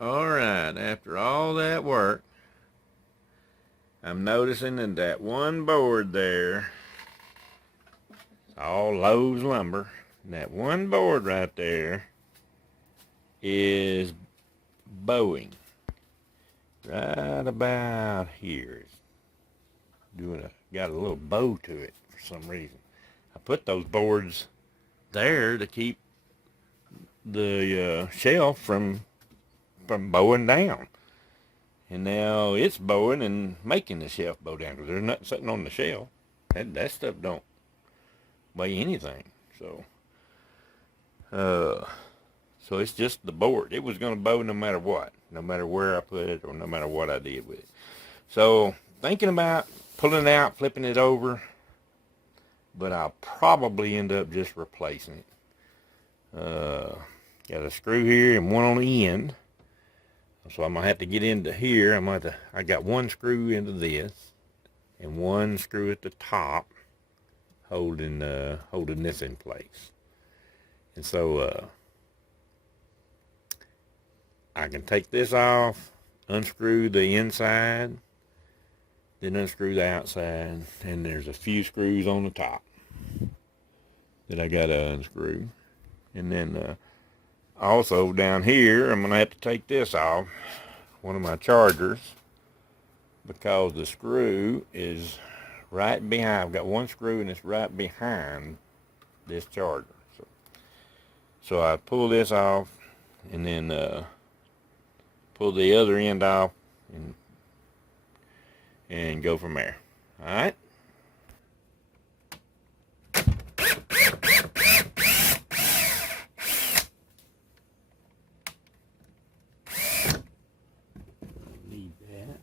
Alright, after all that work, I'm noticing that one board there, it's all Lowe's lumber, and that one board right there is bowing. Right about here. It's got a little bow to it for some reason. I put those boards there to keep the shelf from bowing down. And now it's bowing and making the shelf bow down because there's nothing sitting on the shelf. That stuff don't weigh anything. So it's just the board. It was going to bow no matter what, no matter where I put it or no matter what I did with it. So thinking about pulling it out, flipping it over, but I'll probably end up just replacing it. Got a screw here and one on the end. So I'm going to have to get into here. I got one screw into this and one screw at the top holding this in place. And so I can take this off, unscrew the inside, then unscrew the outside, and there's a few screws on the top that I got to unscrew. And then also down here, I'm going to have to take this off, one of my chargers, because the screw is right behind. I've got one screw and it's right behind this charger. So I pull this off and then pull the other end off and go from there. All right. Need that.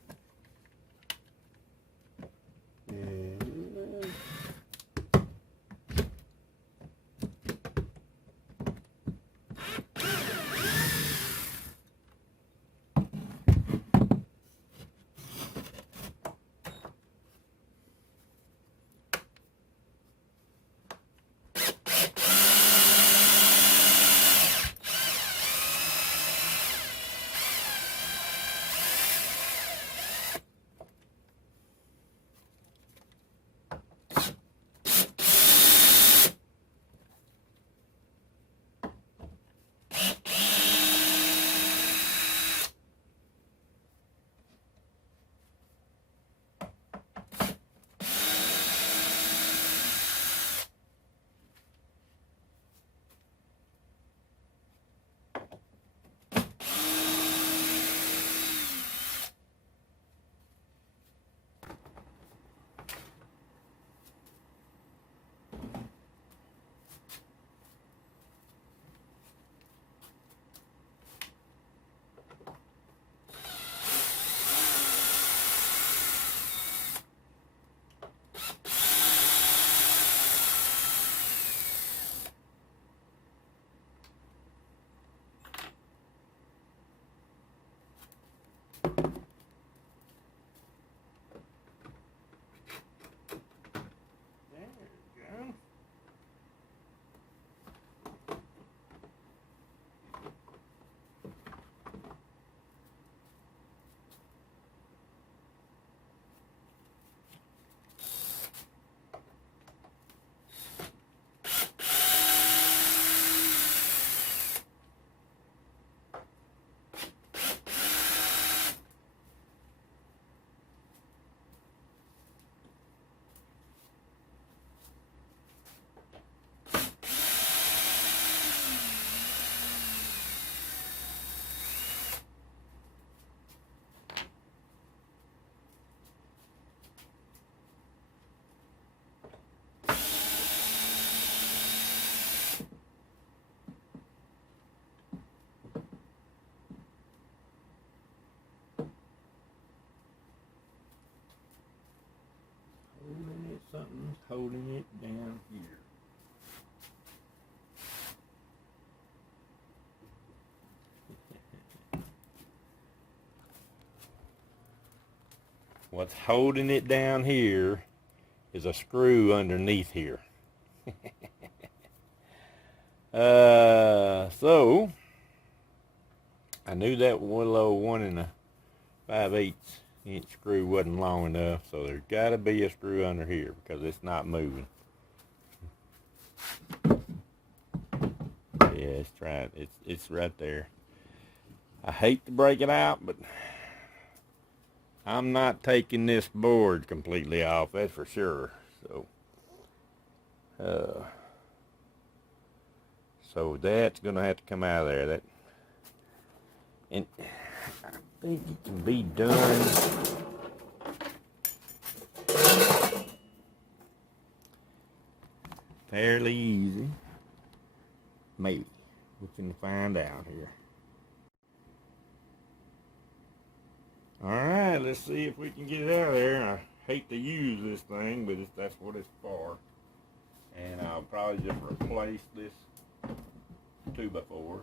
Something's holding it down here. What's holding it down here is a screw underneath here. So I knew that little old 1 5/8 inch screw wasn't long enough, so there's got to be a screw under here because it's not moving. Yeah, it's trying. It's right there. I hate to break it out, but I'm not taking this board completely off, that's for sure. So that's gonna have to come out of there. And I think it can be done fairly easy. Maybe. We can find out here. Alright, let's see if we can get it out of there. I hate to use this thing, but that's what it's for. And I'll probably just replace this 2x4.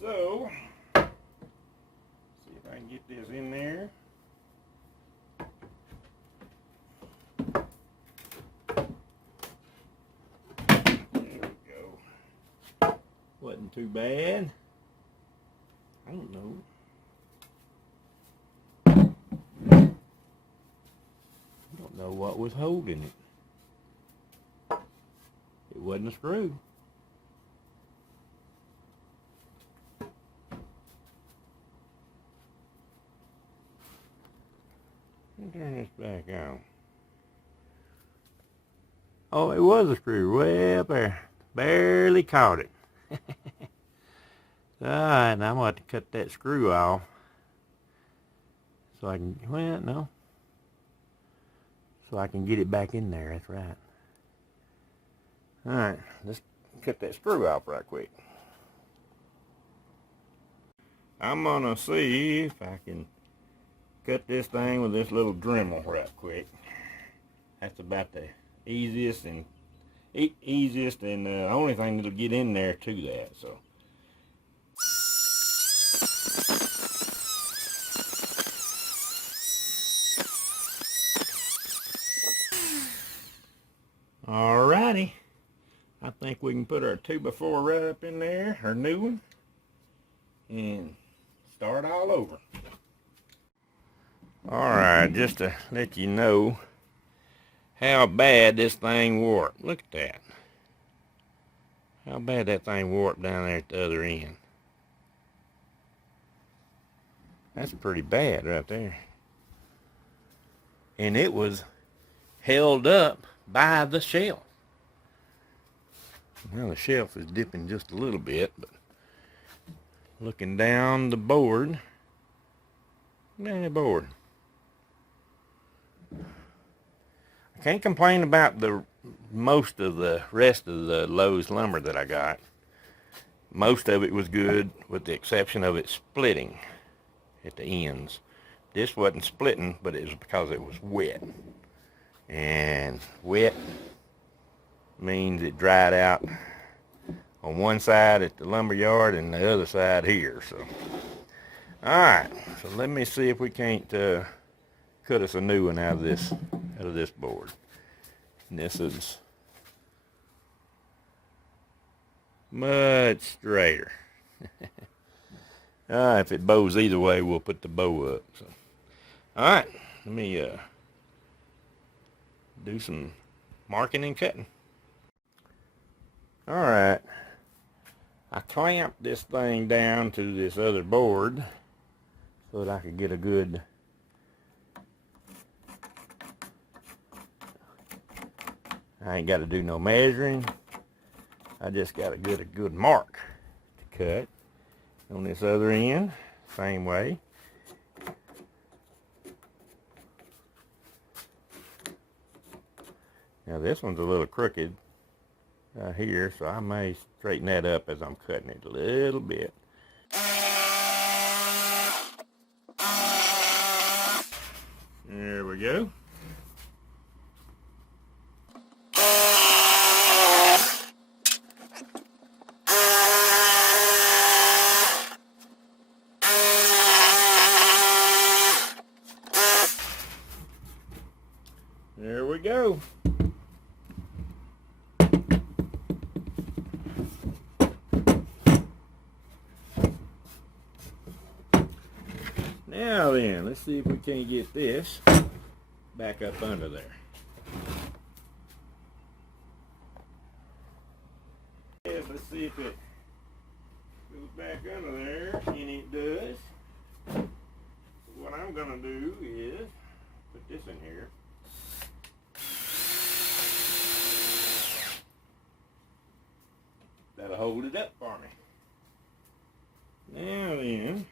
So, see if I can get this in there. There we go. Wasn't too bad. I don't know. I don't know what was holding it. It wasn't a screw. Turn this back on. Oh, it was a screw way up there. Barely caught it. Alright, now I'm going to have to cut that screw off. So I can, well, no. So I can get it back in there, that's right. Alright, let's cut that screw off right quick. I'm going to see if I can cut this thing with this little Dremel right quick. That's about the easiest and only thing that'll get in there to that. So. Alrighty. I think we can put our 2x4 right up in there, our new one, and start all over. Alright, just to let you know how bad this thing warped. Look at that. How bad that thing warped down there at the other end. That's pretty bad right there. And it was held up by the shelf. Well, the shelf is dipping just a little bit, but looking down the board, I can't complain about most of the rest of the Lowe's lumber that I got. Most of it was good, with the exception of it splitting at the ends. This wasn't splitting, but it was because it was wet. And wet means it dried out on one side at the lumber yard and the other side here. So, alright, so let me see if we can't cut us a new one out of this board. And this is much straighter. If it bows either way, we'll put the bow up. So, alright, let me do some marking and cutting. Alright, I clamped this thing down to this other board so that I could get a good I ain't got to do no measuring. I just got to get a good mark to cut. On this other end, same way. Now this one's a little crooked here, so I may straighten that up as I'm cutting it a little bit. There we go. There we go. Now then, let's see if we can't get this back up under there. Yes, let's see if it goes back under there, and it does. So what I'm gonna do is put this in here. That'll hold it up for me. Now then,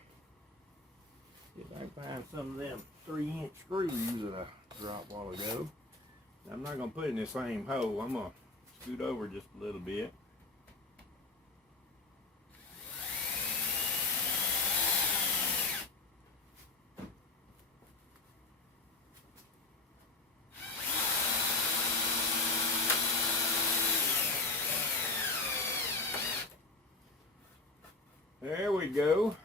if I can find some of them 3-inch screws that I dropped a while ago. I'm not gonna put it in the same hole. I'm gonna scoot over just a little bit. There we go.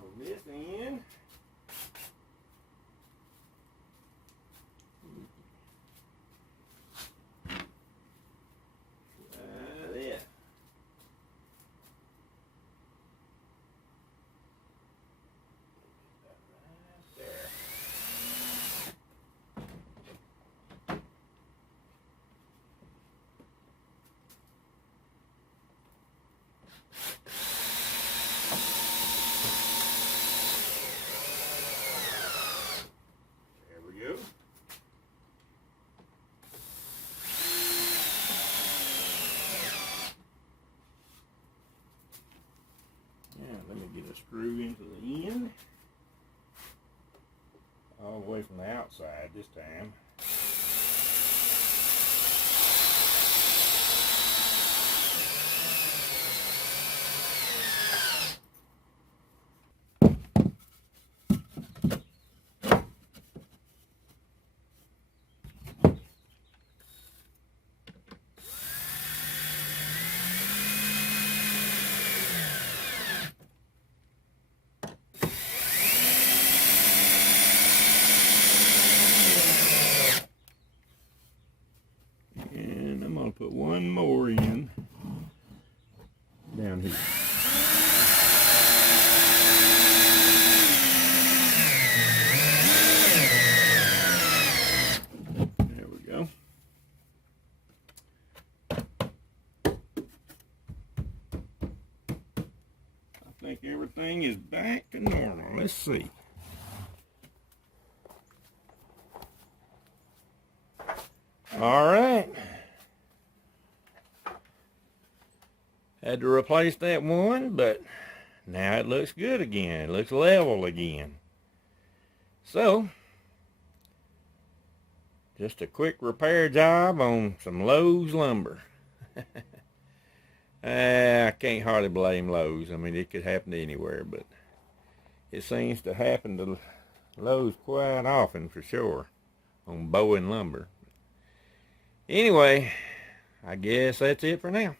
On this end, this. Let me get a screw into the end, all the way from the outside this time. Put one more in down here. There we go. I think everything is back to normal. Let's see. All right. Had to replace that one, but now it looks good again. It looks level again. So, just a quick repair job on some Lowe's lumber. I can't hardly blame Lowe's. I mean, it could happen anywhere, but it seems to happen to Lowe's quite often for sure on Bowen lumber. Anyway, I guess that's it for now.